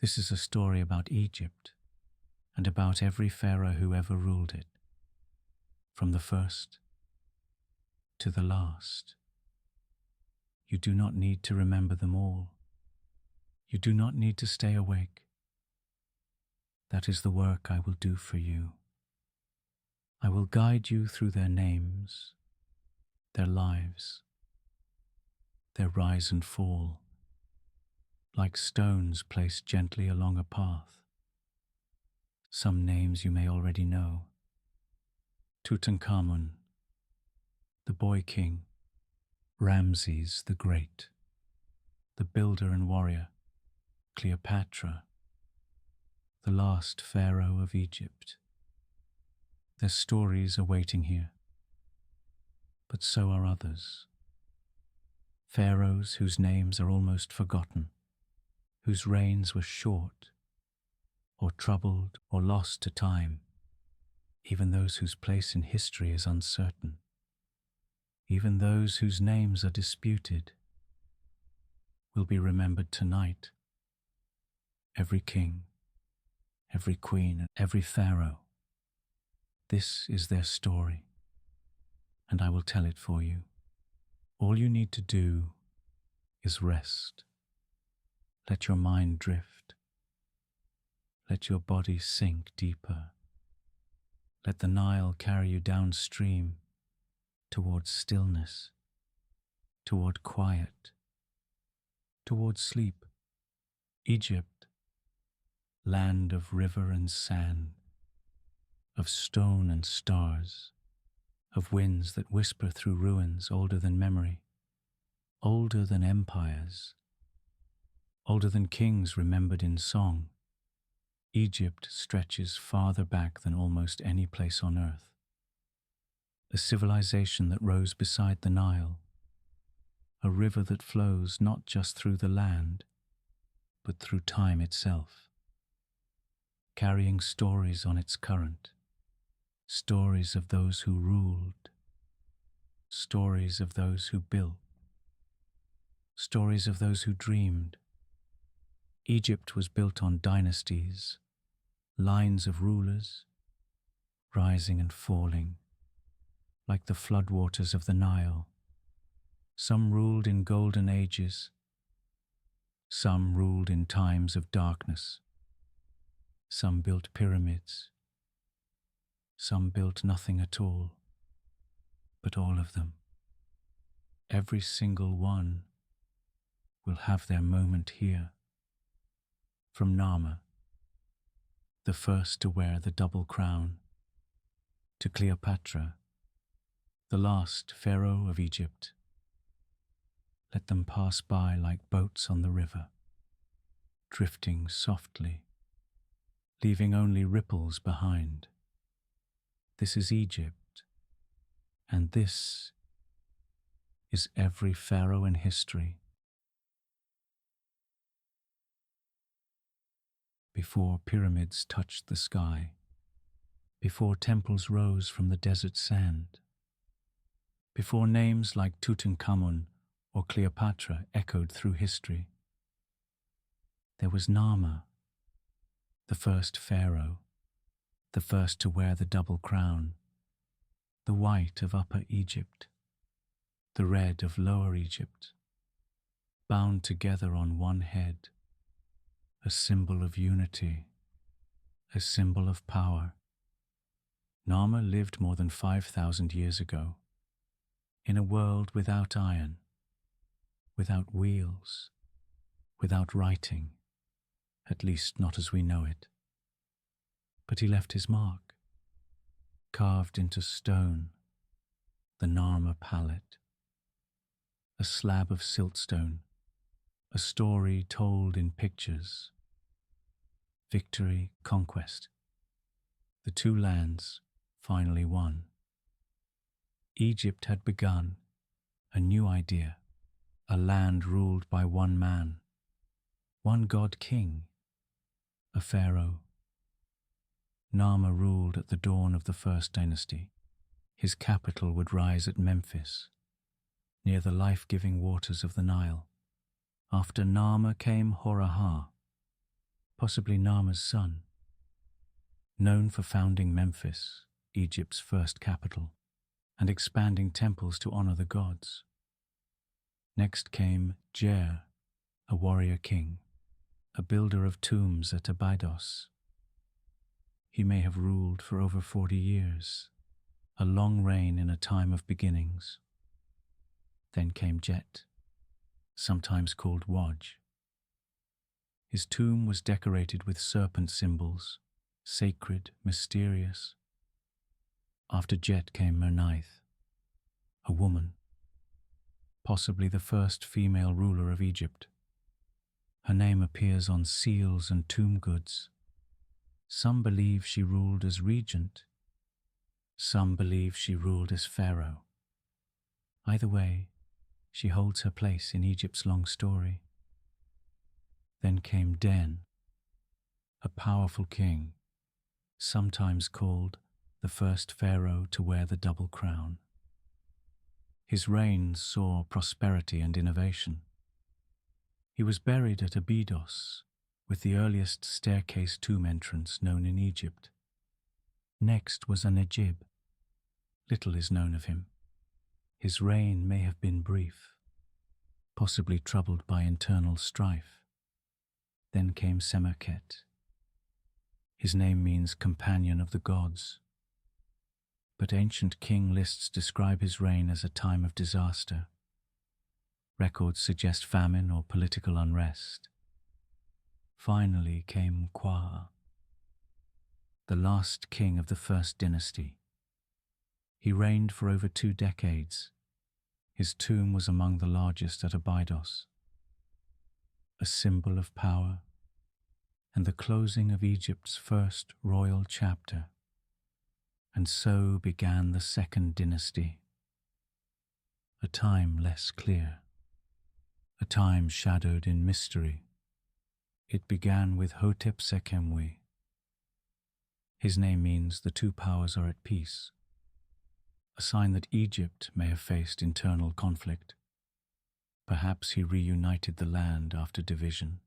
This is a story about Egypt and about every pharaoh who ever ruled it, from the first to the last. You do not need to remember them all. You do not need to stay awake. That is the work I will do for you. I will guide you through their names, their lives, their rise and fall, like stones placed gently along a path. Some names you may already know: Tutankhamun, the boy king; Ramses the Great, the builder and warrior; Cleopatra, the last pharaoh of Egypt. Their stories are waiting here, but so are others. Pharaohs whose names are almost forgotten, whose reigns were short, or troubled, or lost to time, even those whose place in history is uncertain, even those whose names are disputed, will be remembered tonight. Every king, every queen, every pharaoh. This is their story, and I will tell it for you. All you need to do is rest. Let your mind drift. Let your body sink deeper. Let the Nile carry you downstream towards stillness, toward quiet, toward sleep. Egypt, land of river and sand, of stone and stars, of winds that whisper through ruins older than memory, older than empires, older than kings remembered in song. Egypt stretches farther back than almost any place on earth. A civilization that rose beside the Nile, a river that flows not just through the land, but through time itself, carrying stories on its current, stories of those who ruled, stories of those who built, stories of those who dreamed. Egypt was built on dynasties, lines of rulers, rising and falling, like the floodwaters of the Nile. Some ruled in golden ages, some ruled in times of darkness, some built pyramids, some built nothing at all, but all of them, every single one, will have their moment here. From Narmer, the first to wear the double crown, to Cleopatra, the last pharaoh of Egypt. Let them pass by like boats on the river, drifting softly, leaving only ripples behind. This is Egypt, and this is every pharaoh in history. Before pyramids touched the sky, before temples rose from the desert sand, before names like Tutankhamun or Cleopatra echoed through history, there was Narmer, the first pharaoh, the first to wear the double crown, the white of Upper Egypt, the red of Lower Egypt, bound together on one head, a symbol of unity, a symbol of power. Narmer lived more than 5,000 years ago, in a world without iron, without wheels, without writing, at least not as we know it. But he left his mark, carved into stone, the Narmer palette, a slab of siltstone, a story told in pictures. Victory, conquest, the two lands finally won. Egypt had begun a new idea, a land ruled by one man, one god king, a pharaoh. Narmer ruled at the dawn of the first dynasty. His capital would rise at Memphis, near the life-giving waters of the Nile. After Narmer came Horaha, possibly Narmer's son, known for founding Memphis, Egypt's first capital, and expanding temples to honor the gods. Next came Jer, a warrior king, a builder of tombs at Abydos. He may have ruled for over 40 years, a long reign in a time of beginnings. Then came Jet, sometimes called Waj. His tomb was decorated with serpent symbols, sacred, mysterious. After Jet came Merneith, a woman, possibly the first female ruler of Egypt. Her name appears on seals and tomb goods. Some believe she ruled as regent. Some believe she ruled as pharaoh. Either way, she holds her place in Egypt's long story. Then came Den, a powerful king, sometimes called the first pharaoh to wear the double crown. His reign saw prosperity and innovation. He was buried at Abydos, with the earliest staircase tomb entrance known in Egypt. Next was Anegib. Little is known of him. His reign may have been brief, possibly troubled by internal strife. Then came Semerkhet. His name means companion of the gods. But ancient king lists describe his reign as a time of disaster. Records suggest famine or political unrest. Finally came Qua, the last king of the first dynasty. He reigned for over 2 decades. His tomb was among the largest at Abydos, a symbol of power and the closing of Egypt's first royal chapter. And so began the second dynasty, a time less clear, a time shadowed in mystery. It began with Hotep Sekemwe. His name means the 2 powers are at peace, a sign that Egypt may have faced internal conflict. Perhaps he reunited the land after division.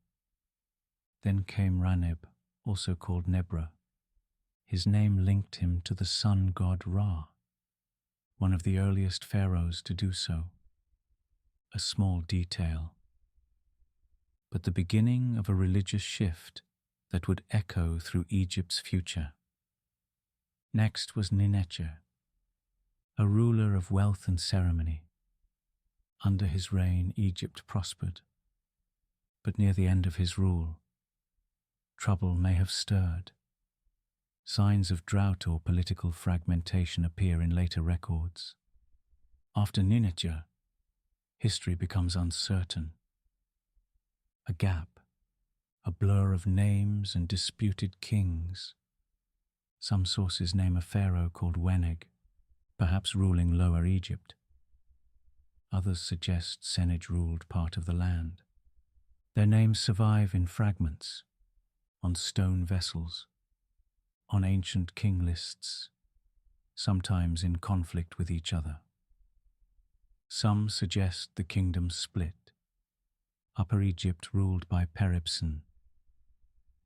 Then came Raneb, also called Nebra. His name linked him to the sun god Ra, one of the earliest pharaohs to do so. A small detail, but the beginning of a religious shift that would echo through Egypt's future. Next was Ninetjer, a ruler of wealth and ceremony. Under his reign, Egypt prospered, but near the end of his rule, trouble may have stirred. Signs of drought or political fragmentation appear in later records. After Ninetjer, history becomes uncertain. A gap, a blur of names and disputed kings. Some sources name a pharaoh called Weneg, perhaps ruling Lower Egypt. Others suggest Senij ruled part of the land. Their names survive in fragments, on stone vessels, on ancient king lists, sometimes in conflict with each other. Some suggest the kingdom split. Upper Egypt ruled by Peribsen,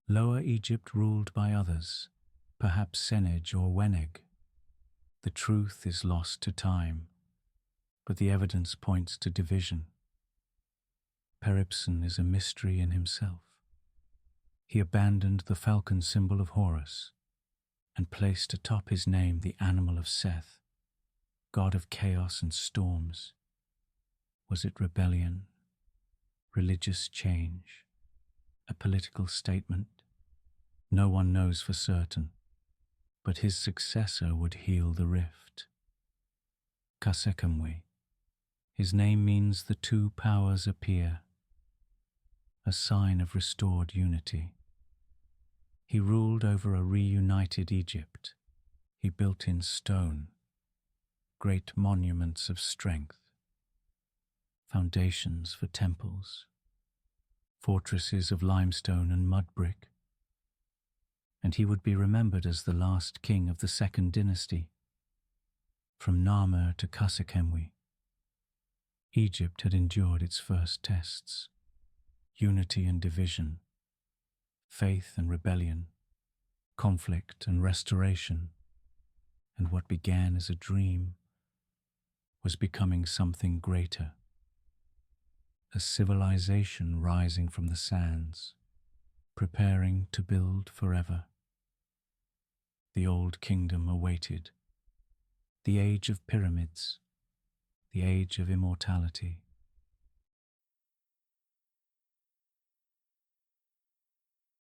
Lower Egypt ruled by others, perhaps Senij or Weneg. The truth is lost to time, but the evidence points to division. Peribsen is a mystery in himself. He abandoned the falcon symbol of Horus and placed atop his name the animal of Seth, god of chaos and storms. Was it rebellion, religious change, a political statement? No one knows for certain, but his successor would heal the rift. Kasekemwe. His name means the 2 powers appear, a sign of restored unity. He ruled over a reunited Egypt. He built in stone great monuments of strength, foundations for temples, fortresses of limestone and mud brick. And he would be remembered as the last king of the second dynasty. From Narmer to Kasekemwe, Egypt had endured its first tests: unity and division, faith and rebellion, conflict and restoration, and what began as a dream was becoming something greater, a civilization rising from the sands, preparing to build forever. The old kingdom awaited, the age of pyramids, the age of immortality.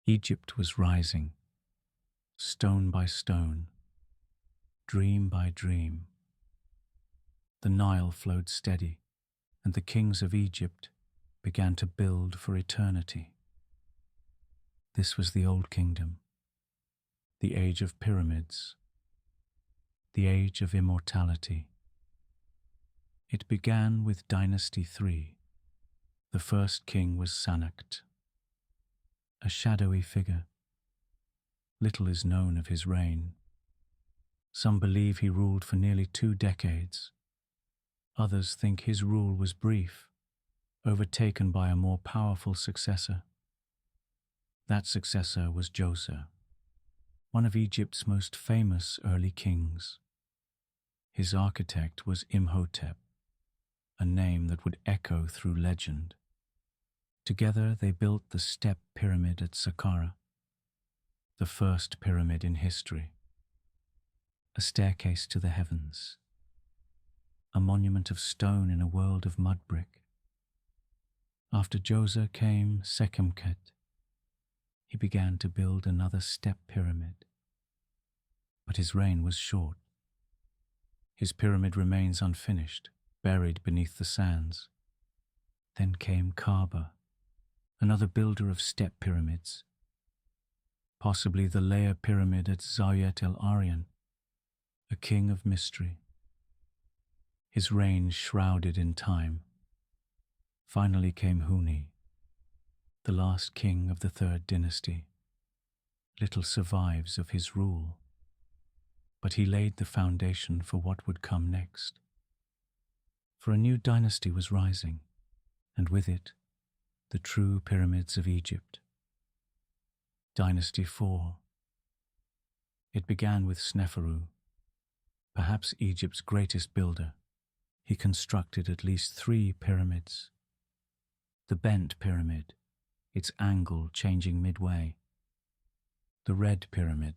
Egypt was rising, stone by stone, dream by dream. The Nile flowed steady, and the kings of Egypt began to build for eternity. This was the Old Kingdom, the age of pyramids, the age of immortality. It began with Dynasty 3. The first king was Sanecht, a shadowy figure. Little is known of his reign. Some believe he ruled for nearly 2 decades. Others think his rule was brief, overtaken by a more powerful successor. That successor was Djoser, one of Egypt's most famous early kings. His architect was Imhotep, a name that would echo through legend. Together they built the Step Pyramid at Saqqara, the first pyramid in history, a staircase to the heavens, a monument of stone in a world of mud brick. After Djoser came Sekhemkhet. He began to build another step pyramid, but his reign was short. His pyramid remains unfinished, buried beneath the sands. Then came Kaaba, another builder of step pyramids, possibly the layer pyramid at Zayet el Aryan, a king of mystery. His reign shrouded in time. Finally came Huni, the last king of the third dynasty. Little survives of his rule, but he laid the foundation for what would come next. For a new dynasty was rising, and with it, the true pyramids of Egypt. Dynasty 4. It began with Sneferu, perhaps Egypt's greatest builder. He constructed at least 3 pyramids. The bent pyramid, its angle changing midway. The red pyramid,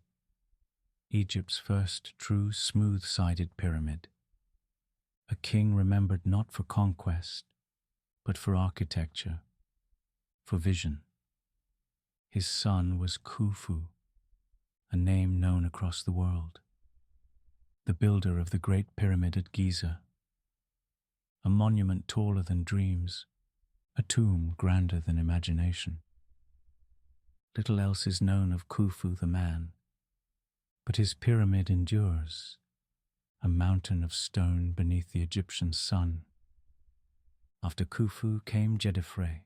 Egypt's first true smooth-sided pyramid. A king remembered not for conquest, but for architecture, for vision. His son was Khufu, a name known across the world. The builder of the Great Pyramid at Giza, a monument taller than dreams, a tomb grander than imagination. Little else is known of Khufu the man, but his pyramid endures, a mountain of stone beneath the Egyptian sun. After Khufu came Djedefre.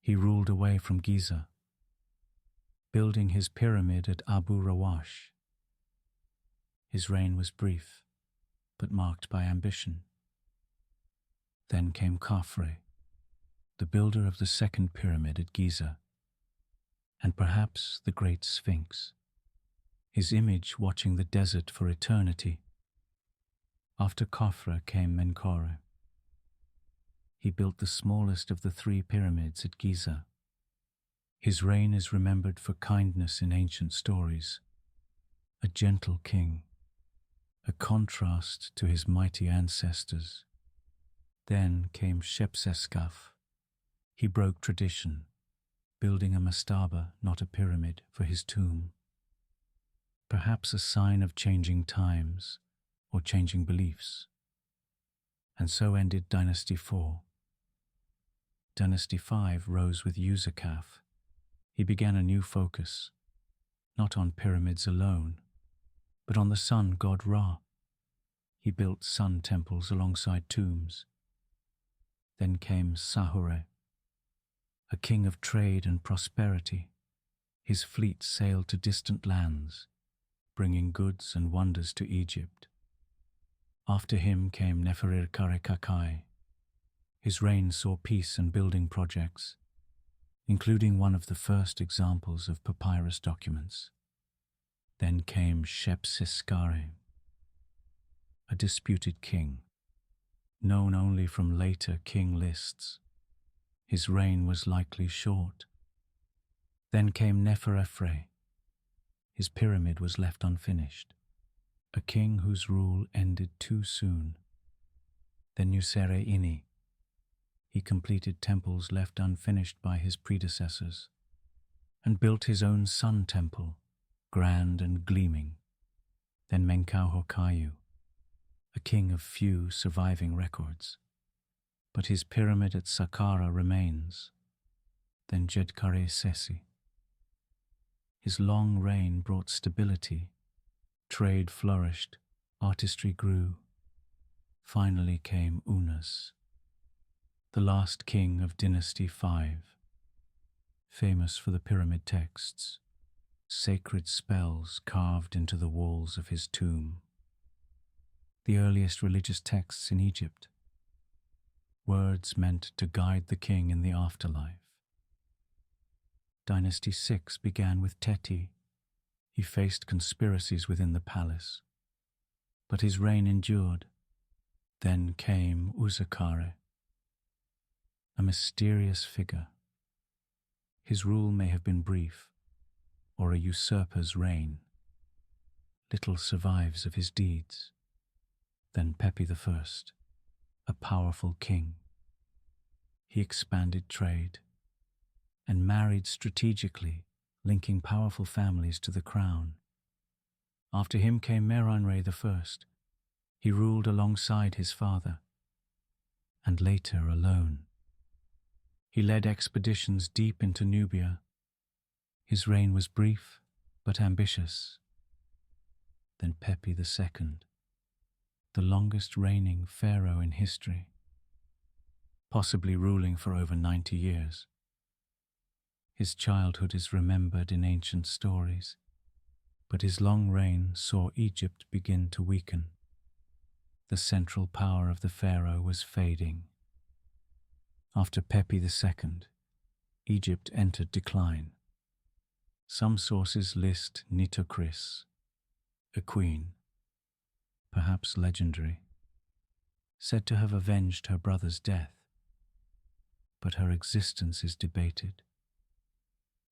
He ruled away from Giza, building his pyramid at Abu Rawash. His reign was brief, but marked by ambition. Then came Khafre, the builder of the second pyramid at Giza, and perhaps the great Sphinx, his image watching the desert for eternity. After Khafre came Menkaure. He built the smallest of the 3 pyramids at Giza. His reign is remembered for kindness in ancient stories, a gentle king, a contrast to his mighty ancestors. Then came Shepseskaf. He broke tradition, building a mastaba, not a pyramid, for his tomb. Perhaps a sign of changing times or changing beliefs. And so ended Dynasty 4. Dynasty 5 rose with Userkaf. He began a new focus, not on pyramids alone, but on the sun god Ra. He built sun temples alongside tombs. Then came Sahure, a king of trade and prosperity. His fleet sailed to distant lands, bringing goods and wonders to Egypt. After him came Neferir-Kare-Kakai. His reign saw peace and building projects. including one of the first examples of papyrus documents. Then came Shepsiskare, a disputed king, known only from later king lists. His reign was likely short. Then came Neferefre. His pyramid was left unfinished, a king whose rule ended too soon. Then Usere-ini. He completed temples left unfinished by his predecessors, and built his own sun temple, grand and gleaming. Then Menkaure-Kayu, a king of few surviving records, but his pyramid at Saqqara remains. Then Djedkare-Sesi. His long reign brought stability, trade flourished, artistry grew. Finally came Unas, the last king of Dynasty 5, famous for the pyramid texts, sacred spells carved into the walls of his tomb. The earliest religious texts in Egypt, words meant to guide the king in the afterlife. Dynasty 6 began with Teti. He faced conspiracies within the palace, but his reign endured. Then came Userkare, a mysterious figure. His rule may have been brief, or a usurper's reign. Little survives of his deeds. Then Pepi I, a powerful king. He expanded trade and married strategically, linking powerful families to the crown. After him came Meronre I. He ruled alongside his father, and later alone. He led expeditions deep into Nubia. His reign was brief, but ambitious. Then Pepi II, the longest reigning pharaoh in history, possibly ruling for over 90 years. His childhood is remembered in ancient stories, but his long reign saw Egypt begin to weaken. The central power of the pharaoh was fading. After Pepi II, Egypt entered decline. Some sources list Nitocris, a queen, perhaps legendary, said to have avenged her brother's death, but her existence is debated.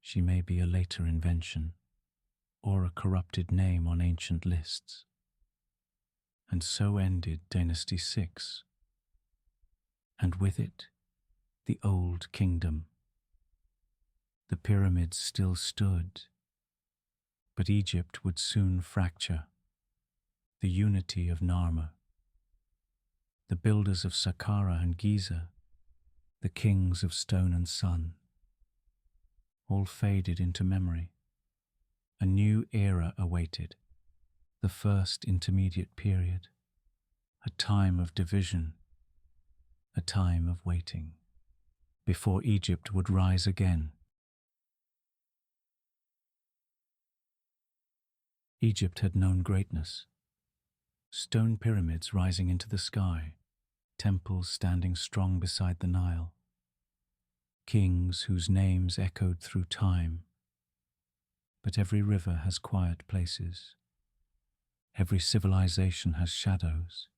She may be a later invention, or a corrupted name on ancient lists. And so ended Dynasty 6, and with it, the Old Kingdom. The pyramids still stood, but Egypt would soon fracture. The unity of Narmer, the builders of Saqqara and Giza, the kings of stone and sun, all faded into memory. A new era awaited, the first intermediate period, a time of division, a time of waiting, before Egypt would rise again. Egypt had known greatness. Stone pyramids rising into the sky, temples standing strong beside the Nile, kings whose names echoed through time. But every river has quiet places. Every civilization has shadows.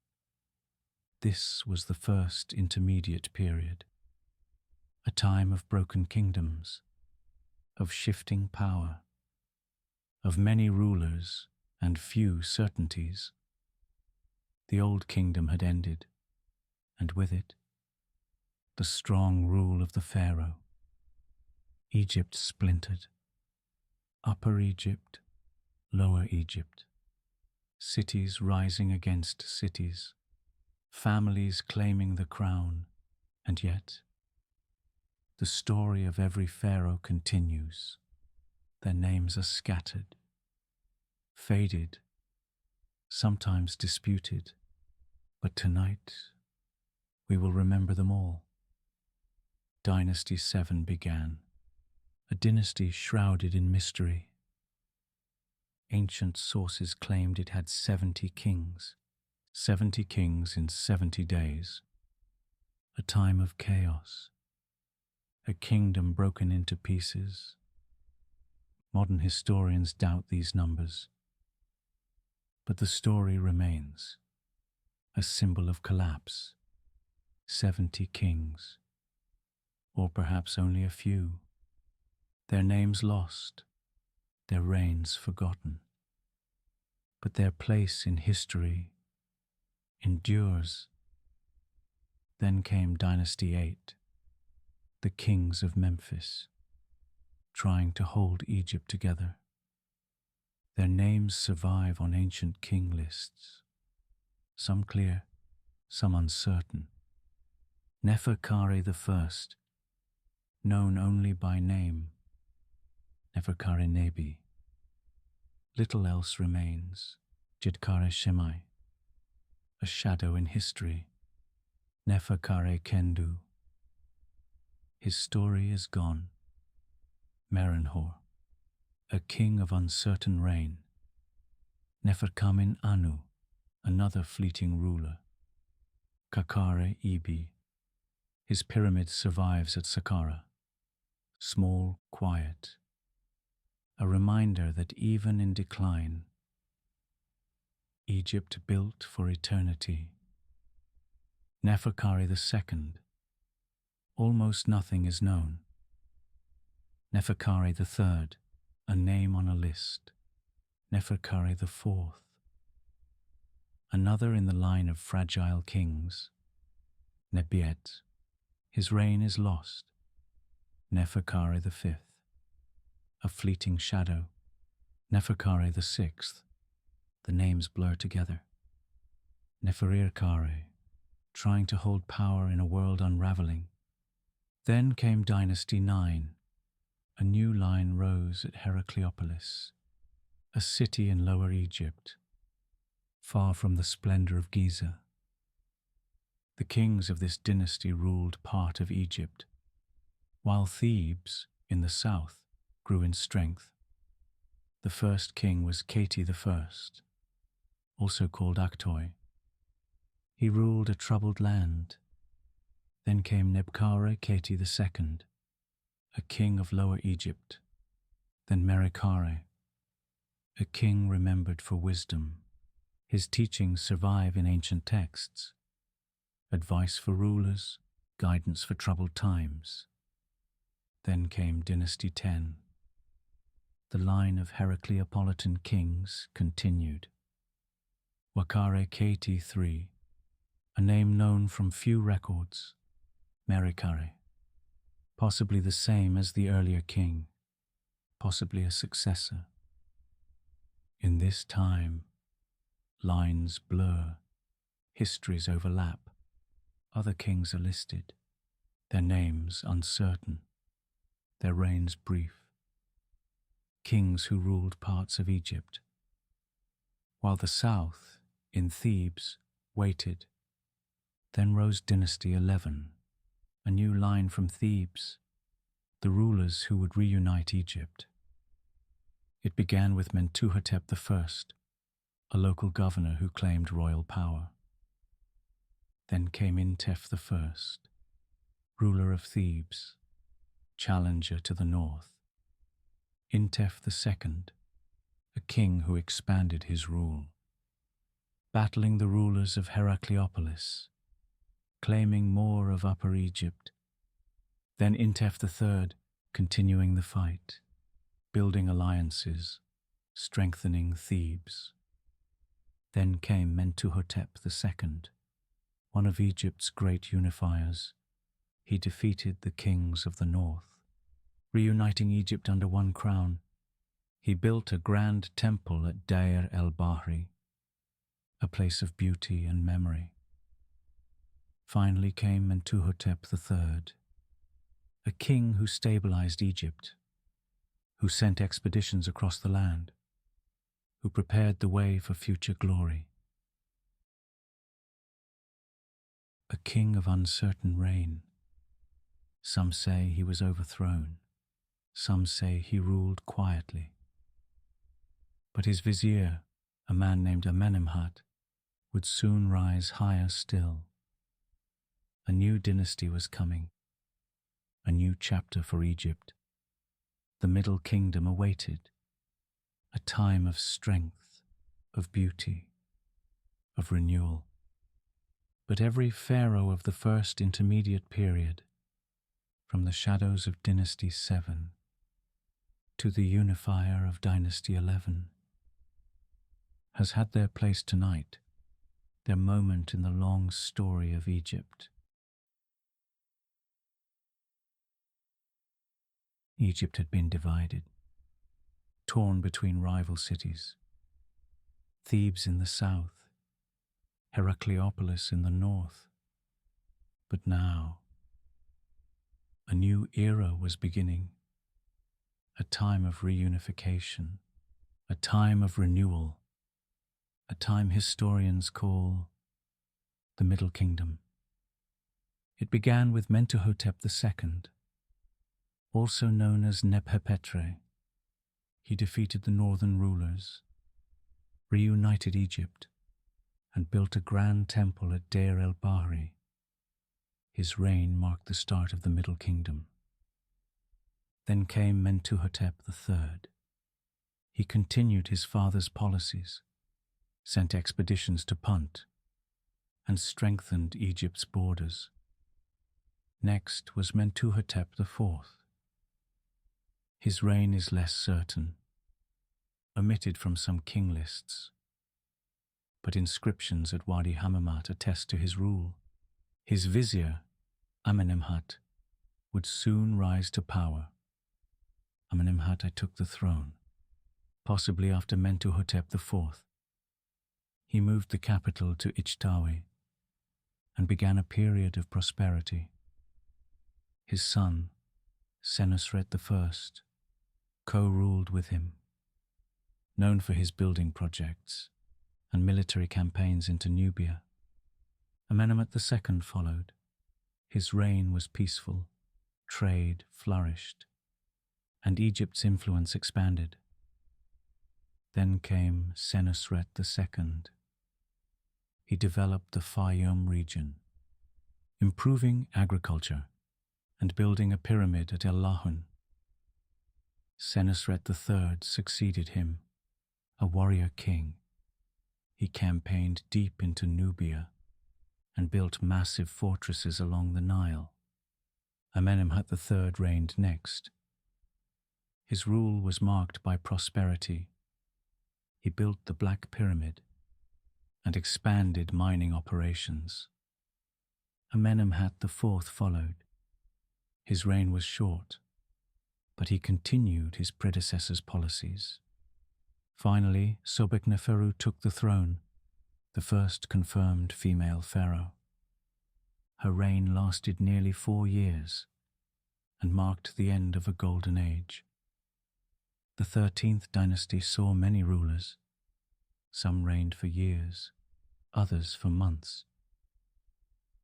This was the first intermediate period, a time of broken kingdoms, of shifting power, of many rulers and few certainties. The old kingdom had ended, and with it, the strong rule of the pharaoh. Egypt splintered. Upper Egypt, Lower Egypt. Cities rising against cities. Families claiming the crown, and yet, the story of every pharaoh continues. Their names are scattered, faded, sometimes disputed, but tonight we will remember them all. Dynasty 7 began, a dynasty shrouded in mystery. Ancient sources claimed it had 70 kings in 70 days, a time of chaos, a kingdom broken into pieces. Modern historians doubt these numbers, but the story remains a symbol of collapse. 70 kings, or perhaps only a few, their names lost, their reigns forgotten. But their place in history endures. Then came Dynasty 8, the kings of Memphis, trying to hold Egypt together. Their names survive on ancient king lists, some clear, some uncertain. Neferkare I, known only by name, Neferkare Nebi. Little else remains. Jidkare Shemai, a shadow in history. Neferkare Kendu. His story is gone. Merenhor, a king of uncertain reign. Neferkamin Anu, another fleeting ruler. Kakare Ibi. His pyramid survives at Saqqara, small, quiet, a reminder that even in decline, Egypt built for eternity. Neferkare II, almost nothing is known. Neferkare III, a name on a list. Neferkare IV, another in the line of fragile kings. Nebiet, his reign is lost. Neferkare V, a fleeting shadow. Neferkare VI, the names blur together. Neferirkare, trying to hold power in a world unraveling. Then came Dynasty 9. A new line rose at Heracleopolis, a city in Lower Egypt, far from the splendor of Giza. The kings of this dynasty ruled part of Egypt, while Thebes, in the south, grew in strength. The first king was Kati I, also called Aktoi. He ruled a troubled land. Then came Nebkare Kati II, a king of Lower Egypt. Then Merikare, a king remembered for wisdom. His teachings survive in ancient texts. Advice for rulers, guidance for troubled times. Then came Dynasty 10. The line of Heracleopolitan kings continued. Wakare Kati III, a name known from few records. Merikare, possibly the same as the earlier king, possibly a successor. In this time, lines blur, histories overlap. Other kings are listed, their names uncertain, their reigns brief. Kings who ruled parts of Egypt, while the south, in Thebes, waited. Then rose Dynasty 11, a new line from Thebes, the rulers who would reunite Egypt. It began with Mentuhotep I, a local governor who claimed royal power. Then came Intef I, ruler of Thebes, challenger to the north. Intef II, a king who expanded his rule, battling the rulers of Heracleopolis, claiming more of Upper Egypt. Then Intef III, continuing the fight, building alliances, strengthening Thebes. Then came Mentuhotep II, one of Egypt's great unifiers. He defeated the kings of the north, reuniting Egypt under one crown. He built a grand temple at Deir el-Bahri, a place of beauty and memory. Finally came Mentuhotep III, a king who stabilized Egypt, who sent expeditions across the land, who prepared the way for future glory. A king of uncertain reign. Some say he was overthrown, some say he ruled quietly. But his vizier, a man named Amenemhat, would soon rise higher still. A new dynasty was coming, a new chapter for Egypt. The Middle Kingdom awaited, a time of strength, of beauty, of renewal. But every pharaoh of the first intermediate period, from the shadows of Dynasty 7 to the unifier of Dynasty 11, has had their place tonight, their moment in the long story of Egypt. Egypt had been divided, torn between rival cities. Thebes in the south, Heracleopolis in the north. But now, a new era was beginning, a time of reunification, a time of renewal, a time historians call the Middle Kingdom. It began with Mentuhotep II, also known as Nebhepetre. He defeated the northern rulers, reunited Egypt, and built a grand temple at Deir el-Bahri. His reign marked the start of the Middle Kingdom. Then came Mentuhotep III. He continued his father's policies, sent expeditions to Punt, and strengthened Egypt's borders. Next was Mentuhotep IV. His reign is less certain, omitted from some king lists, but inscriptions at Wadi Hammamat attest to his rule. His vizier, Amenemhat, would soon rise to power. Amenemhat took the throne, possibly after Mentuhotep IV. He moved the capital to Ichtawi and began a period of prosperity. His son, Senusret I, co-ruled with him. Known for his building projects and military campaigns into Nubia, Amenemhat II followed. His reign was peaceful, trade flourished, and Egypt's influence expanded. Then came Senusret II. He developed the Fayum region, improving agriculture and building a pyramid at El Lahun. Senusret III succeeded him, a warrior king. He campaigned deep into Nubia and built massive fortresses along the Nile. Amenemhat III reigned next. His rule was marked by prosperity. He built the Black Pyramid and expanded mining operations. Amenemhat IV followed. His reign was short, but he continued his predecessor's policies. Finally, Sobekneferu took the throne, the first confirmed female pharaoh. Her reign lasted nearly 4 years and marked the end of a golden age. The 13th dynasty saw many rulers. Some reigned for years, others for months.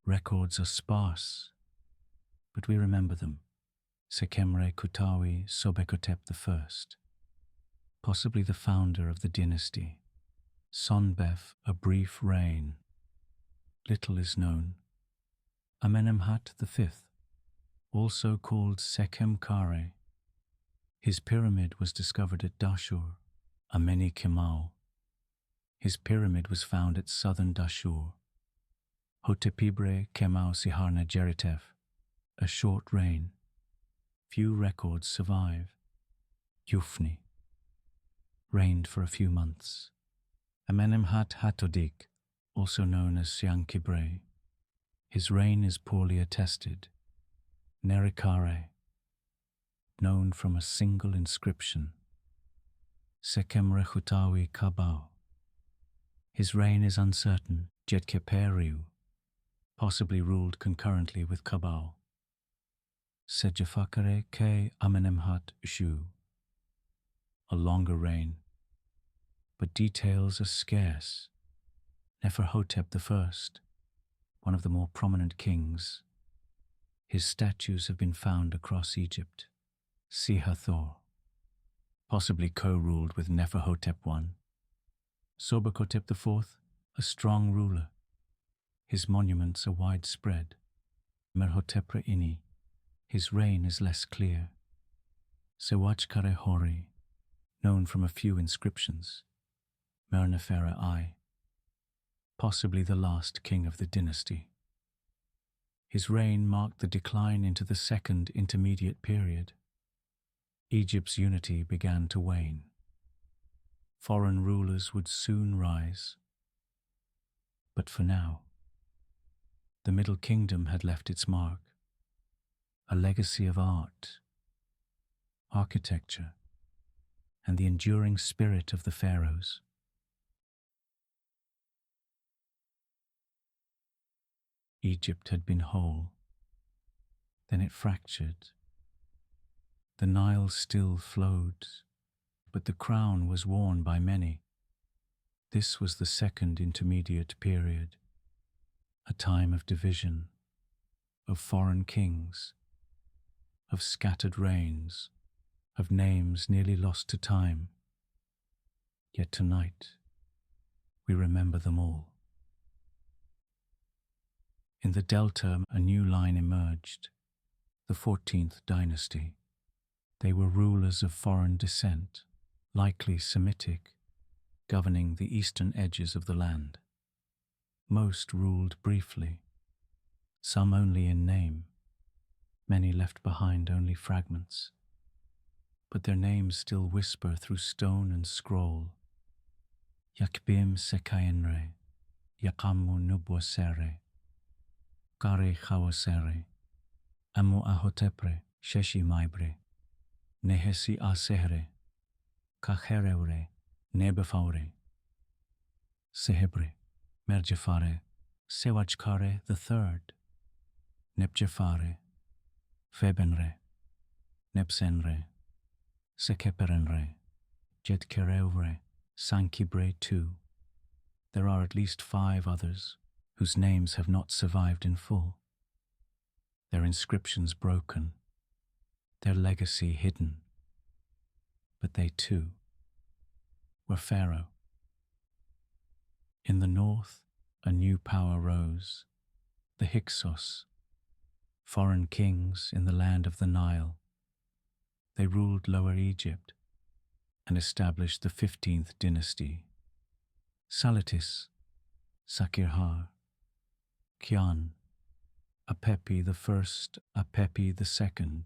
Records are sparse, but we remember them. Sekemre Kutawi Sobekotep I, possibly the founder of the dynasty. Sonbef, a brief reign. Little is known. Amenemhat V, also called Sekemkare. His pyramid was discovered at Dashur, Ameni Kemau. His pyramid was found at southern Dashur. Hotepibre Kemau Siharna Jeritev, a short reign. Few records survive. Yufni reigned for a few months. Amenemhat Hatodik, also known as Siankibre. His reign is poorly attested. Nerikare, known from a single inscription. Sekemre Khutawi Kabau. His reign is uncertain. Jetkeperiu, possibly ruled concurrently with Kabau. Sejafakare K. Amenemhat Shu, a longer reign, but details are scarce. Neferhotep I, one of the more prominent kings. His statues have been found across Egypt. Si-Hathor, possibly co-ruled with Neferhotep I. Sobekotep IV, a strong ruler. His monuments are widespread. Merhotepre Ini, His reign is less clear. Sewajkare Hori, known from a few inscriptions, Mernefera I, possibly the last king of the dynasty. His reign marked the decline into the second intermediate period. Egypt's unity began to wane. Foreign rulers would soon rise. But for now, the Middle Kingdom had left its mark, a legacy of art, architecture, and the enduring spirit of the pharaohs. Egypt had been whole, then it fractured. The Nile still flowed, but the crown was worn by many. This was the second intermediate period, a time of division, of foreign kings, of scattered reigns, of names nearly lost to time. Yet tonight, we remember them all. In the Delta, a new line emerged, the 14th Dynasty. They were rulers of foreign descent, likely Semitic, governing the eastern edges of the land. Most ruled briefly, some only in name, many left behind only fragments. But their names still whisper through stone and scroll. Yakbim Sekayenre, Yakamu Nubwasere, Kare Khawasere, Amu Ahotepre, Sheshi Maibre, Nehesi Asehre, Kachereure, Nebefaure, Sehebre, Merjefare, Sewajkare III, Nepjefare, Febenre, Nepsenre, Sekeperenre, Jedkereure, Sankibre II. There are at least 5 others whose names have not survived in full. Their inscriptions broken, their legacy hidden. But they too were Pharaoh. In the north, a new power rose, the Hyksos, foreign kings in the land of the Nile. They ruled Lower Egypt and established the 15th dynasty. Salatis, Sakirhar, Kian, Apepi I, Apepi II,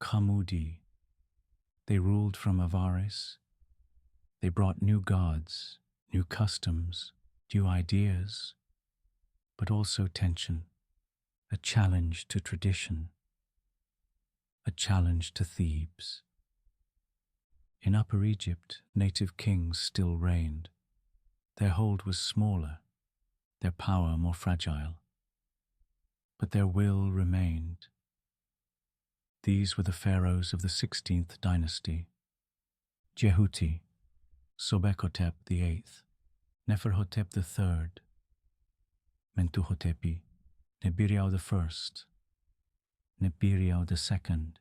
Kamudi. They ruled from Avaris. They brought new gods, new customs, new ideas, but also tension, a challenge to tradition, a challenge to Thebes. In Upper Egypt, native kings still reigned. Their hold was smaller, their power more fragile, but their will remained. These were the pharaohs of the 16th dynasty: Jehuti, Sobekotep VIII, Neferhotep III, Mentuhotepi, Nebiriau I, Nebiriau II,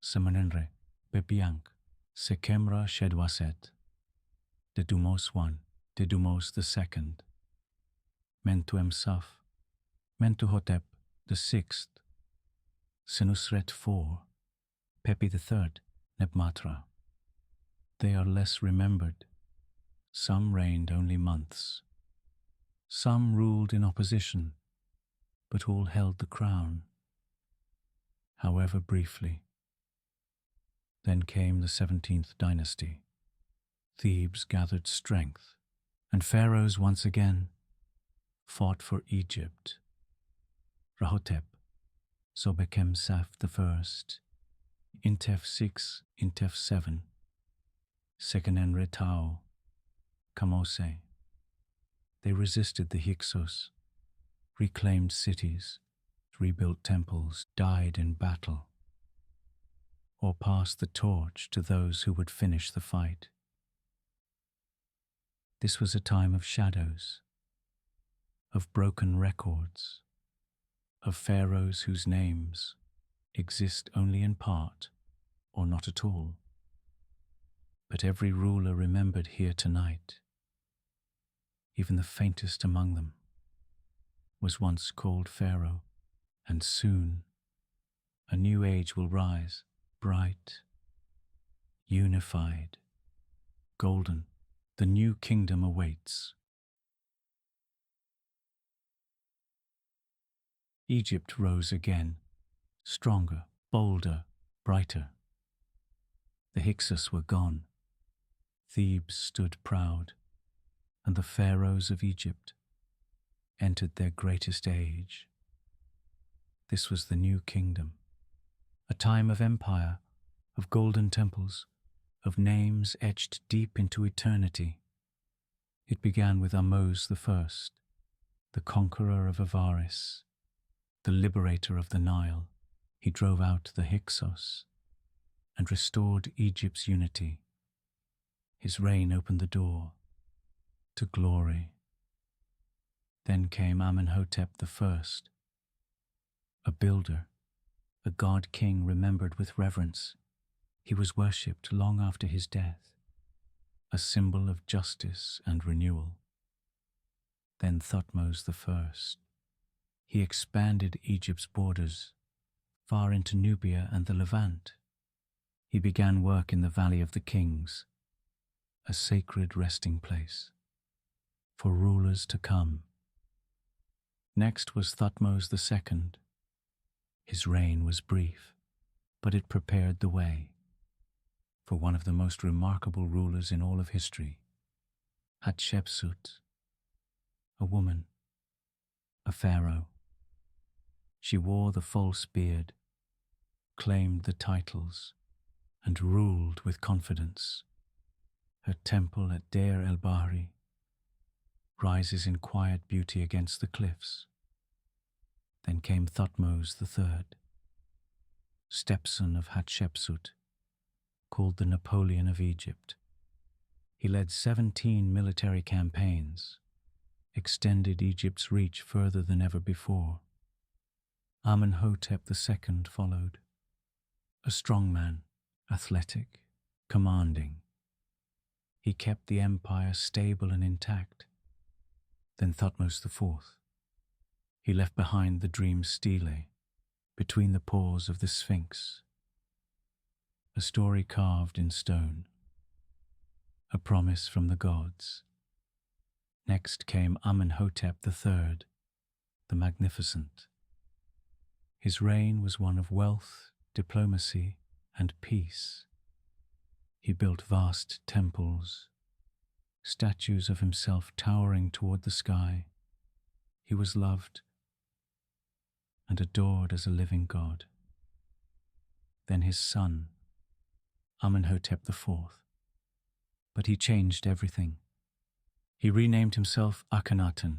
Semenenre, Bebiank, Sekemra Shedwaset, Dedumos I, Dedumos II, Mentuemsaf, Mentuhotep VI, Senusret IV, Pepi III, Nebmatra. They are less remembered. Some reigned only months. Some ruled in opposition, but all held the crown, however briefly. Then came the 17th dynasty. Thebes gathered strength, and pharaohs once again fought for Egypt. Rahotep, Sobekemsaf I, Intef VI, Intef VII, Sekenenre Tao, Kamose. They resisted the Hyksos, reclaimed cities, rebuilt temples, died in battle, or passed the torch to those who would finish the fight. This was a time of shadows, of broken records, of pharaohs whose names exist only in part or not at all. But every ruler remembered here tonight, even the faintest among them, was once called Pharaoh, and soon A new age will rise, bright, unified, golden. The new kingdom awaits. Egypt rose again, stronger, bolder, brighter. The Hyksos were gone. Thebes stood proud, and the pharaohs of Egypt entered their greatest age. This was the new kingdom, a time of empire, of golden temples, of names etched deep into eternity. It began with Ahmose I, the conqueror of Avaris, the liberator of the Nile. He drove out the Hyksos and restored Egypt's unity. His reign opened the door to glory. Then came Amenhotep I, a builder, a god-king remembered with reverence. He was worshipped long after his death, a symbol of justice and renewal. Then Thutmose I. He expanded Egypt's borders far into Nubia and the Levant. He began work in the Valley of the Kings, a sacred resting place for rulers to come. Next was Thutmose II. His reign was brief, but it prepared the way for one of the most remarkable rulers in all of history, Hatshepsut, a woman, a pharaoh. She wore the false beard, claimed the titles, and ruled with confidence. Her temple at Deir el-Bahri rises in quiet beauty against the cliffs. Then came Thutmose III, stepson of Hatshepsut, called the Napoleon of Egypt. He led 17 military campaigns, extended Egypt's reach further than ever before. Amenhotep II followed, a strong man, athletic, commanding. He kept the empire stable and intact. Then Thutmose IV. He left behind the dream stele between the paws of the Sphinx, a story carved in stone, a promise from the gods. Next came Amenhotep III, the Magnificent. His reign was one of wealth, diplomacy, and peace. He built vast temples, statues of himself towering toward the sky. He was loved and adored as a living god. Then his son, Amenhotep IV. But he changed everything. He renamed himself Akhenaten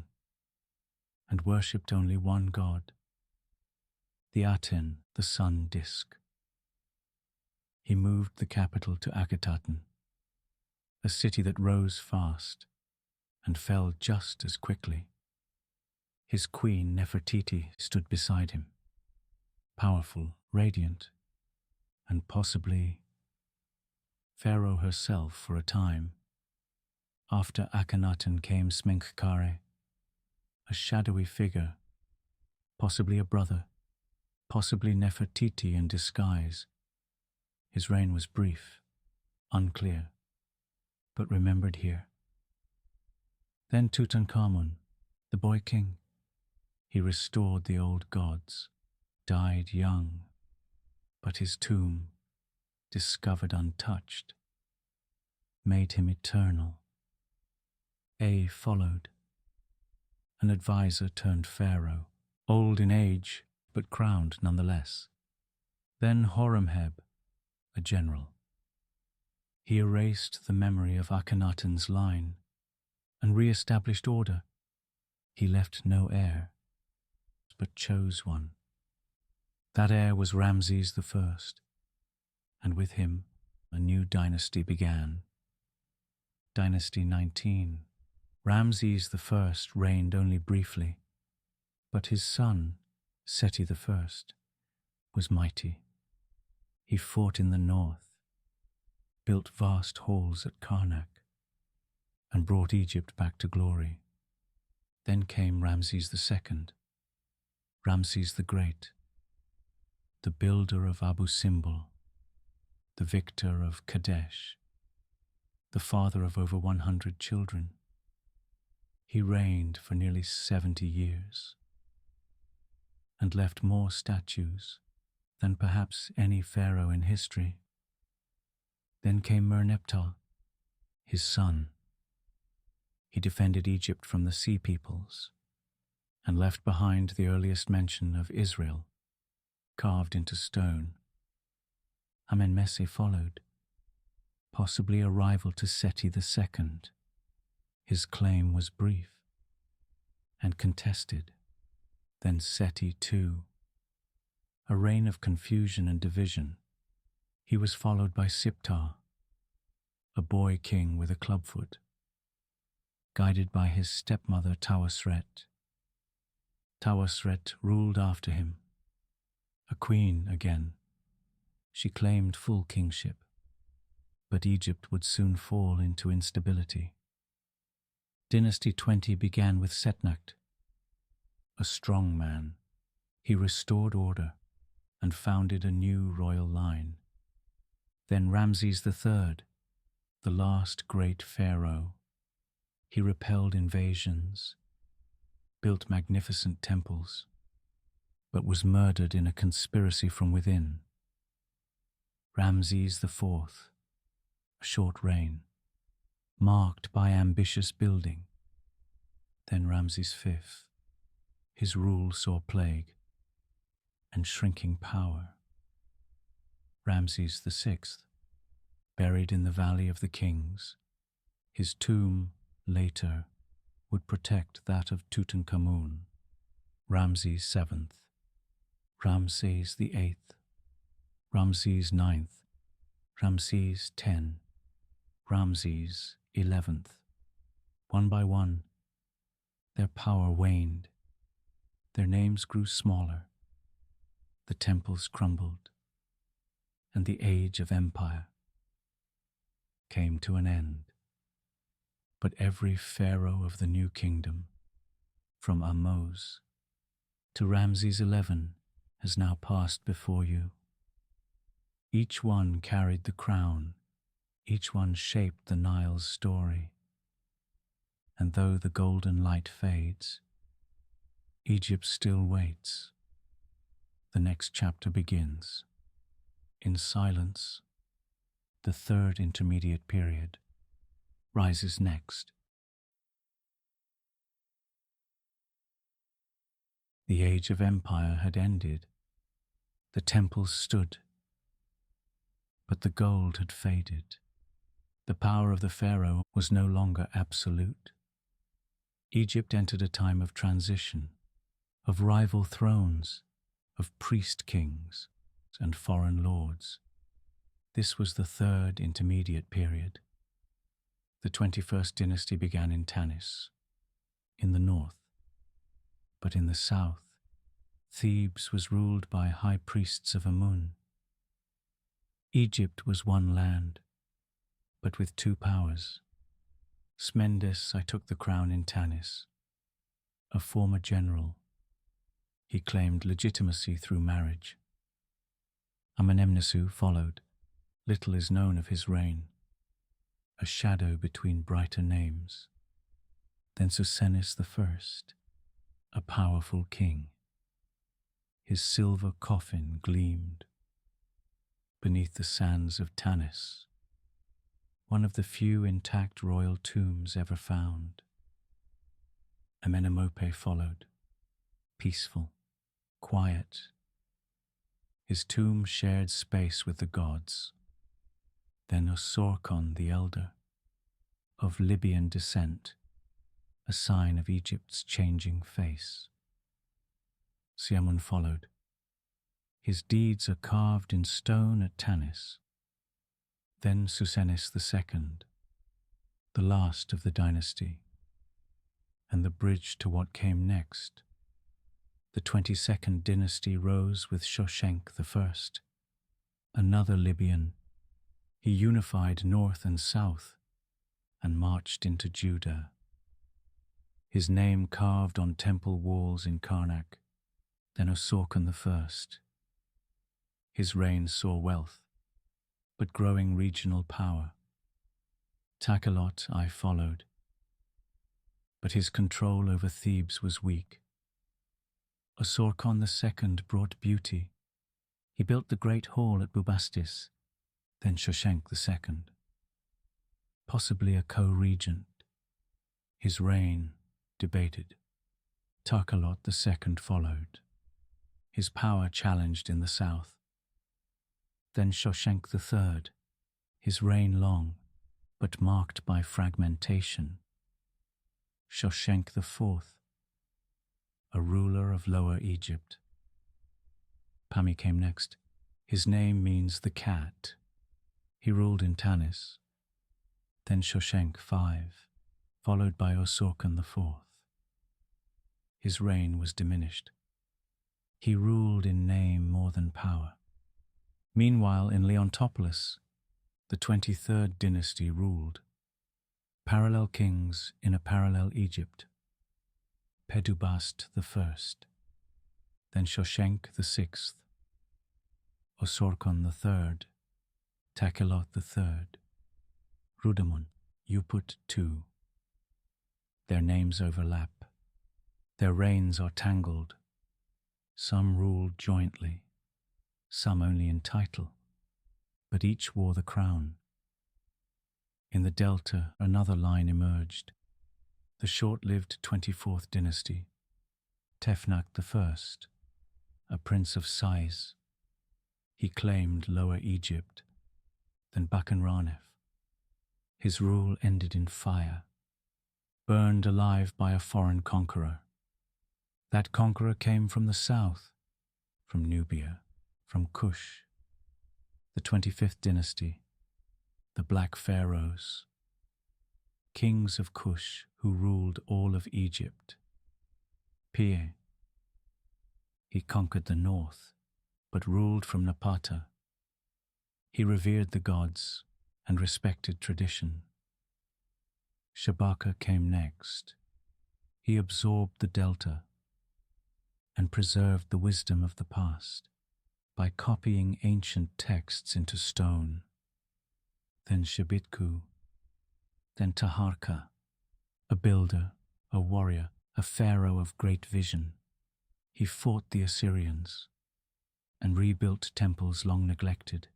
and worshipped only one god, the Aten, the sun disk. He moved the capital to Akhetaten, a city that rose fast and fell just as quickly. His queen Nefertiti stood beside him, powerful, radiant, and possibly Pharaoh herself for a time. After Akhenaten came Smenkhkare, a shadowy figure, possibly a brother, possibly Nefertiti in disguise. His reign was brief, unclear, but remembered here. Then Tutankhamun, the boy king. He restored the old gods, died young, but his tomb, discovered untouched, made him eternal. Followed, an advisor turned pharaoh, old in age, but crowned nonetheless. Then Horemheb, a general. He erased the memory of Akhenaten's line and re-established order. He left no heir, but chose one. That heir was Ramses I, and with him a new dynasty began. Dynasty 19. Ramses I reigned only briefly, but his son, Seti I, was mighty. He fought in the north, built vast halls at Karnak, and brought Egypt back to glory. Then came Ramses II, Ramses the Great. the builder of Abu Simbel, the victor of Kadesh, the father of over 100 children. He reigned for nearly 70 years and left more statues than perhaps any pharaoh in history. Then came Merneptah, his son. He defended Egypt from the sea peoples and left behind the earliest mention of Israel, carved into stone. Amenmesse followed, possibly a rival to Seti II. His claim was brief and contested. Then Seti II, a reign of confusion and division. He was followed by Siptah, a boy king with a clubfoot, guided by his stepmother Tawasret. Tawasret ruled after him, a queen again. She claimed full kingship, but Egypt would soon fall into instability. Dynasty 20 began with Setnacht, a strong man. He restored order and founded a new royal line. Then Ramses III, the last great pharaoh. He repelled invasions, built magnificent temples, but was murdered in a conspiracy from within. Ramses IV, a short reign, marked by ambitious building. Then Ramses V, his rule saw plague and shrinking power. Ramses VI, buried in the Valley of the Kings. His tomb, later, would protect that of Tutankhamun. Ramses VII, Ramses VIII, Ramses IX, Ramses X, Ramses XI. One by one, their power waned. Their names grew smaller. The temples crumbled, and the age of empire came to an end. But every pharaoh of the new kingdom, from Ahmose to Ramses XI, has now passed before you. Each one carried the crown, each one shaped the Nile's story. And though the golden light fades, Egypt still waits. The next chapter begins. In silence, the third intermediate period rises next. The age of empire had ended. The temples stood, but the gold had faded. The power of the pharaoh was no longer absolute. Egypt entered a time of transition, of rival thrones, of priest kings and foreign lords. This was the third intermediate period. The 21st dynasty began in Tanis, in the north. But in the south, Thebes was ruled by high priests of Amun. Egypt was one land, but with two powers. Smendes I took the crown in Tanis, a former general. He claimed legitimacy through marriage. Amenemnesu followed. Little is known of his reign, a shadow between brighter names. Then Susenes I, a powerful king. His silver coffin gleamed beneath the sands of Tanis, one of the few intact royal tombs ever found. Amenemope followed, peaceful, quiet. His tomb shared space with the gods. Then Osorkon the elder, of Libyan descent, a sign of Egypt's changing face. Siamun followed. His deeds are carved in stone at Tanis. Then Susenes II, the last of the dynasty, and the bridge to what came next. The 22nd dynasty rose with Shoshenq I, another Libyan. He unified north and south and marched into Judah. His name carved on temple walls in Karnak. Then Osorkon I, His reign saw wealth, but growing regional power. Takelot I followed, but his control over Thebes was weak. Osorkon II brought beauty. He built the great hall at Bubastis, then Shoshenq II. Possibly a co-regent. His reign debated. Takelot II followed. His power challenged in the south. Then Shoshenq III, his reign long, but marked by fragmentation. Shoshenq IV, a ruler of Lower Egypt. Pami came next. His name means the cat. He ruled in Tanis. Then Shoshenq V, followed by Osorkon IV. His reign was diminished. He ruled in name more than power. Meanwhile, in Leontopolis, the 23rd dynasty ruled. Parallel kings in a parallel Egypt. Pedubast I, then Shoshenq VI, Osorkon III, Takelot III, Rudamon, Uput II. Their names overlap. Their reigns are tangled. Some ruled jointly, some only in title, but each wore the crown. In the delta, another line emerged, the short-lived 24th dynasty, Tefnach I, a prince of Sais. He claimed Lower Egypt, then Bakanranef. His rule ended in fire, burned alive by a foreign conqueror. That conqueror came from the south, from Nubia, from Kush. The 25th dynasty, the Black Pharaohs, kings of Kush who ruled all of Egypt. Pie. He conquered the north, but ruled from Napata. He revered the gods and respected tradition. Shabaka came next. He absorbed the delta and preserved the wisdom of the past by copying ancient texts into stone. Then Shebitku, then Taharka, a builder, a warrior, a pharaoh of great vision. He fought the Assyrians and rebuilt temples long neglected.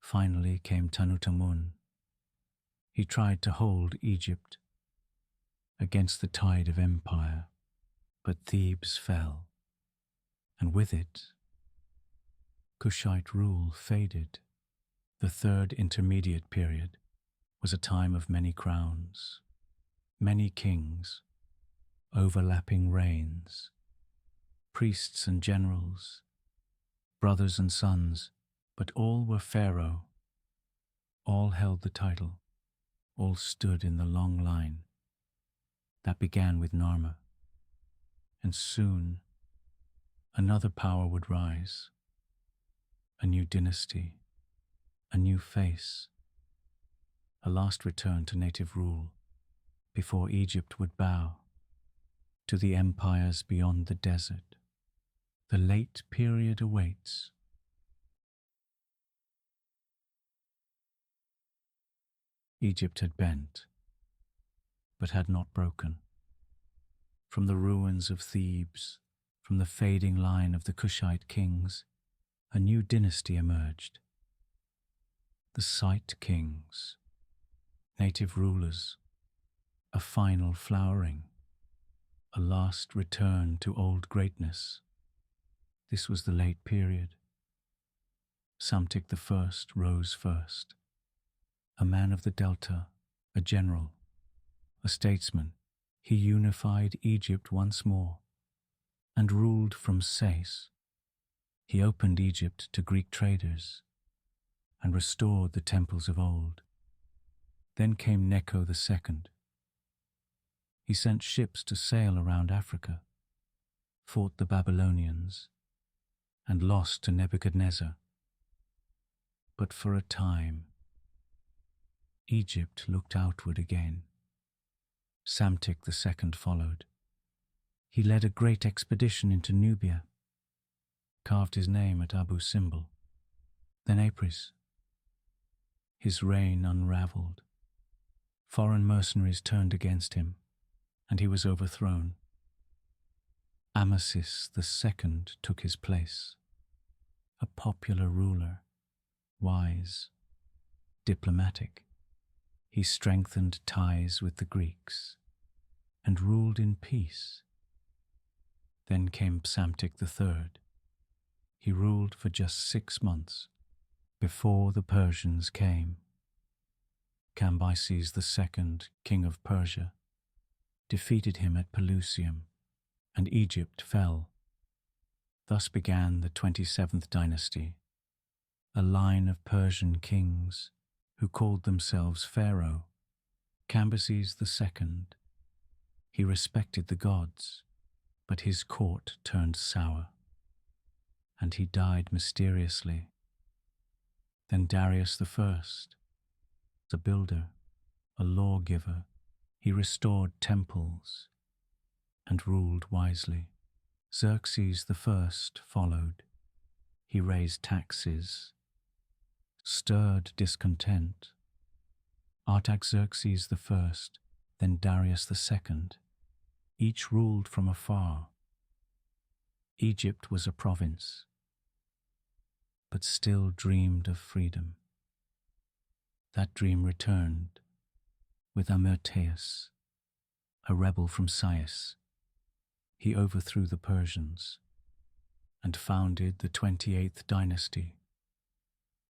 Finally came Tanutamun. He tried to hold Egypt against the tide of empire, but Thebes fell, and with it, Kushite rule faded. The third intermediate period was a time of many crowns, many kings, overlapping reigns, priests and generals, brothers and sons, but all were pharaoh. All held the title, all stood in the long line that began with Narmer. And soon another power would rise, a new dynasty, a new face, a last return to native rule before Egypt would bow to the empires beyond the desert. The late period awaits. Egypt had bent, but had not broken. From the ruins of Thebes, from the fading line of the Kushite kings, a new dynasty emerged. The Site kings, native rulers, a final flowering, a last return to old greatness. This was the late period. Psamtik I rose first, a man of the Delta, a general, a statesman. He unified Egypt once more and ruled from Sais. He opened Egypt to Greek traders and restored the temples of old. Then came Necho II. He sent ships to sail around Africa, fought the Babylonians, and lost to Nebuchadnezzar. But for a time, Egypt looked outward again. Psamtik II followed. He led a great expedition into Nubia. carved his name at Abu Simbel. Then Apries. His reign unravelled. Foreign mercenaries turned against him, and he was overthrown. Amasis II took his place, a popular ruler, wise, diplomatic. He strengthened ties with the Greeks and ruled in peace. Then came Psamtik III. He ruled for just 6 months before the Persians came. Cambyses II, king of Persia, defeated him at Pelusium, and Egypt fell. Thus began the 27th dynasty, a line of Persian kings who called themselves Pharaoh. Cambyses II. He respected the gods, but his court turned sour, and he died mysteriously. Then Darius I, a builder, a lawgiver, he restored temples and ruled wisely. Xerxes I followed. He raised taxes, stirred discontent. Artaxerxes I, then Darius II, each ruled from afar. Egypt was a province, but still dreamed of freedom. That dream returned with Amyrtaeus, a rebel from Sais. He overthrew the Persians and founded the 28th dynasty.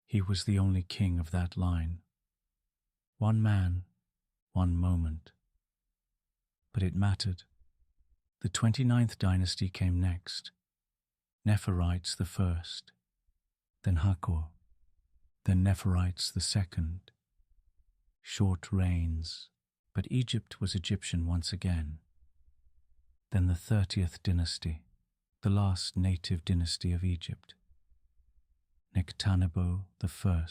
He was the only king of that line. One man, one moment. But it mattered. The 29th dynasty came next. Nepherites the first, then Hakor, then Nepherites the second. Short reigns, but Egypt was Egyptian once again. Then the 30th dynasty, the last native dynasty of Egypt. Nectanebo I,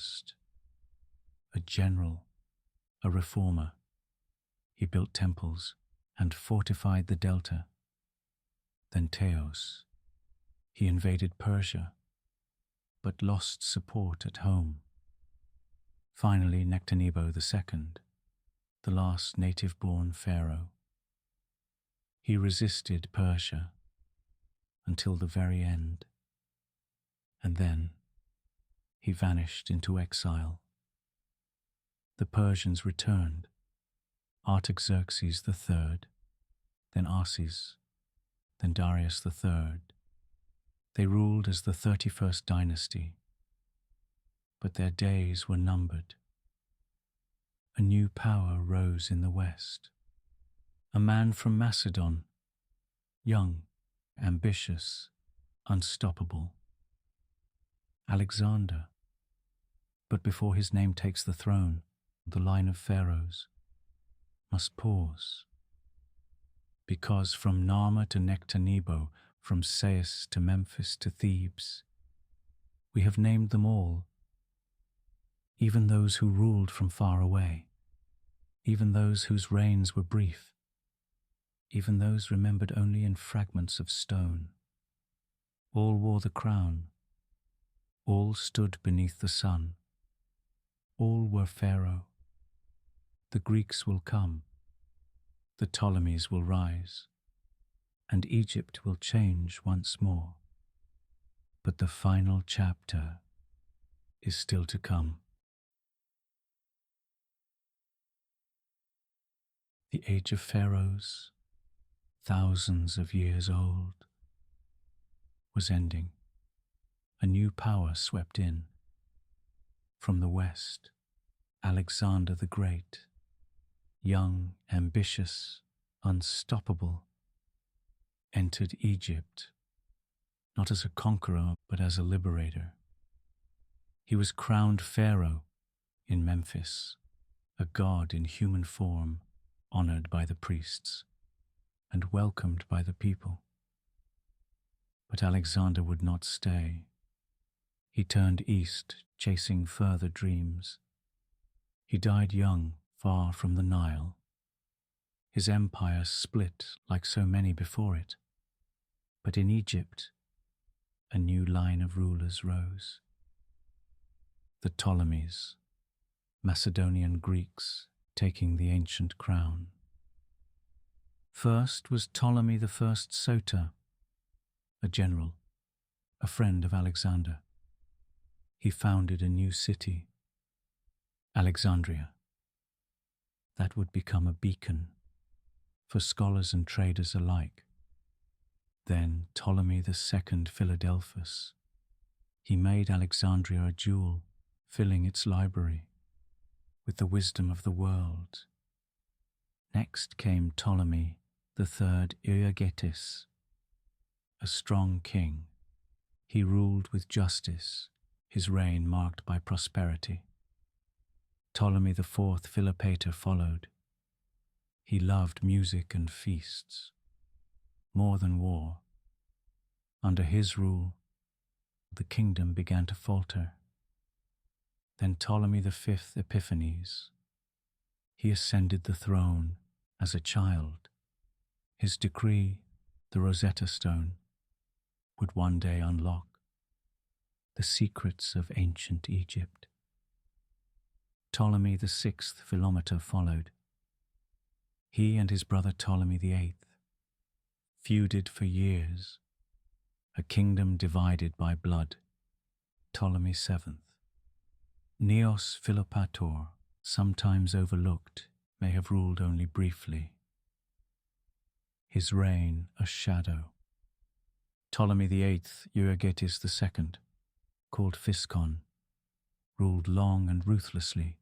a general, a reformer. He built temples and fortified the delta. Then Teos. He invaded Persia, but lost support at home. Finally, Nectanebo II, the last native-born pharaoh. He resisted Persia until the very end, and then he vanished into exile. The Persians returned, Artaxerxes III, then Arses, then Darius III. They ruled as the 31st dynasty, but their days were numbered. A new power rose in the west. A man from Macedon, young, ambitious, unstoppable. Alexander. But before his name takes the throne, the line of pharaohs must pause. Because from Narmer to Nectanebo, from Sais to Memphis to Thebes, we have named them all, even those who ruled from far away, even those whose reigns were brief, even those remembered only in fragments of stone. All wore the crown, all stood beneath the sun, all were Pharaoh. The Greeks will come, the Ptolemies will rise, and Egypt will change once more. But the final chapter is still to come. The age of pharaohs, thousands of years old, was ending. A new power swept in. From the west, Alexander the Great, young, ambitious, unstoppable, entered Egypt, not as a conqueror but as a liberator. He was crowned pharaoh in Memphis, a god in human form, honored by the priests and welcomed by the people. But Alexander would not stay. He turned east, chasing further dreams. He died young, far from the Nile. His empire split like so many before it. But in Egypt, a new line of rulers rose. The Ptolemies, Macedonian Greeks taking the ancient crown. First was Ptolemy the First Soter, a general, a friend of Alexander. He founded a new city, Alexandria, that would become a beacon for scholars and traders alike. Then Ptolemy the Second Philadelphus. He made Alexandria a jewel, filling its library with the wisdom of the world. Next came Ptolemy the Third Euergetes, a strong king. He ruled with justice, his reign marked by prosperity. Ptolemy the Fourth Philopator followed. He loved music and feasts, more than war. Under his rule, the kingdom began to falter. Then Ptolemy the Fifth Epiphanes. He ascended the throne as a child. His decree, the Rosetta Stone, would one day unlock the secrets of ancient Egypt. Ptolemy the Sixth Philometor followed. He and his brother Ptolemy the Eighth feuded for years, a kingdom divided by blood. Ptolemy Seventh. Neos Philopator, sometimes overlooked, may have ruled only briefly. His reign a shadow. Ptolemy the Eighth Euergetes II, called Physcon, ruled long and ruthlessly,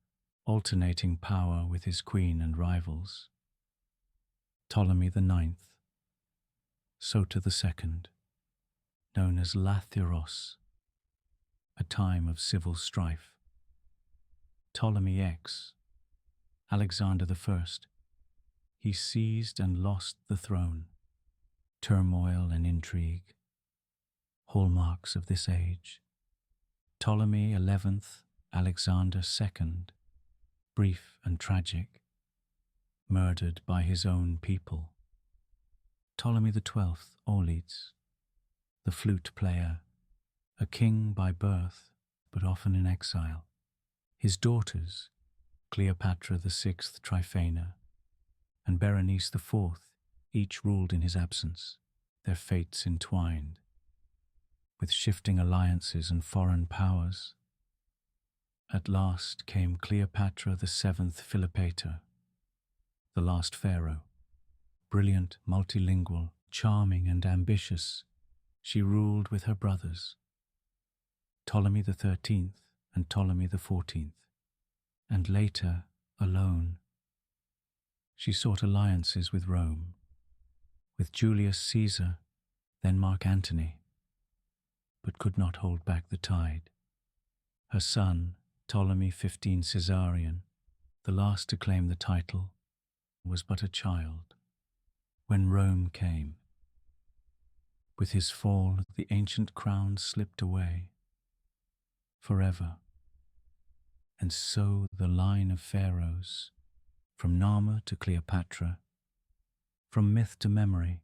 alternating power with his queen and rivals. Ptolemy the Ninth, Soter II, known as Lathyros, a time of civil strife. Ptolemy X, Alexander I, he seized and lost the throne. Turmoil and intrigue, hallmarks of this age. Ptolemy XIth, Alexander II, brief and tragic, murdered by his own people. Ptolemy XII, Auletes, the flute player, a king by birth, but often in exile. His daughters, Cleopatra the Sixth Tryphena and Berenice the Fourth, each ruled in his absence, their fates entwined, with shifting alliances and foreign powers. At last came Cleopatra the Seventh Philopator, the last pharaoh. Brilliant, multilingual, charming and ambitious, she ruled with her brothers, Ptolemy the 13th and Ptolemy the 14th, and later alone. She sought alliances with Rome, with Julius Caesar, then Mark Antony, but could not hold back the tide. Her son, Ptolemy 15 Caesarion, the last to claim the title, was but a child when Rome came. With his fall, the ancient crown slipped away forever. And so the line of pharaohs, from Narmer to Cleopatra, from myth to memory,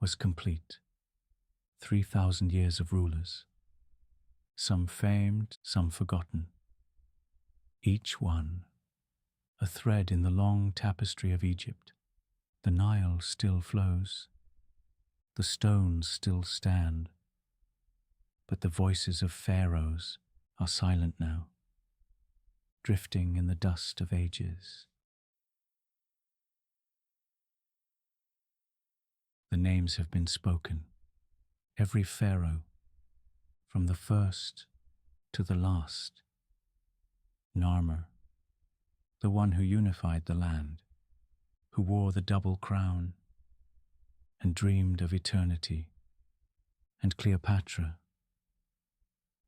was complete. 3,000 years of rulers, some famed, some forgotten. Each one a thread in the long tapestry of Egypt. The Nile still flows, the stones still stand, but the voices of pharaohs are silent now, drifting in the dust of ages. The names have been spoken. Every pharaoh, from the first to the last. Narmer, the one who unified the land, who wore the double crown and dreamed of eternity. And Cleopatra,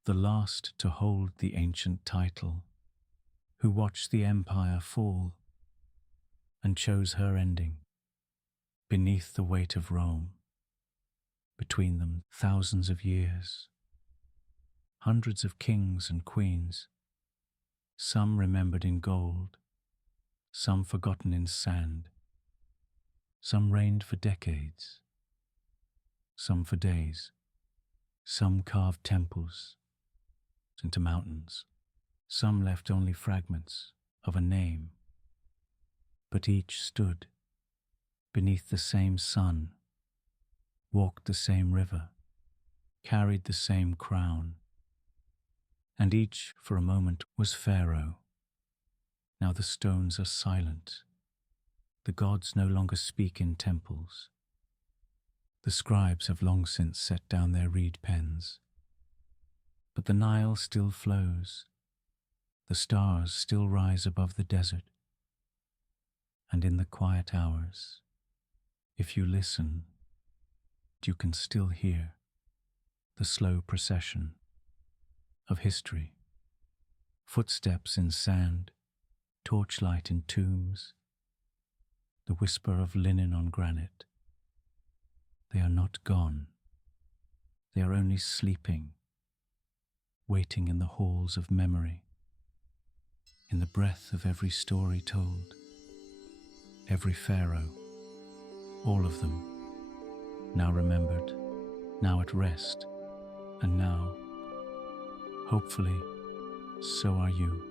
the last to hold the ancient title, who watched the empire fall and chose her ending beneath the weight of Rome. Between them, thousands of years, hundreds of kings and queens, some remembered in gold, some forgotten in sand, some reigned for decades, some for days, Some carved temples into mountains, some left only fragments of a name, but each stood beneath the same sun, walked the same river, carried the same crown, and each for a moment was Pharaoh. Now the stones are silent. The gods no longer speak in temples. The scribes have long since set down their reed pens. But the Nile still flows. The stars still rise above the desert. And in the quiet hours, if you listen, you can still hear the slow procession of history, footsteps in sand, torchlight in tombs, the whisper of linen on granite. They are not gone. They are only sleeping, waiting in the halls of memory, in the breath of every story told, every pharaoh, all of them, now remembered, now at rest, and now, hopefully, so are you.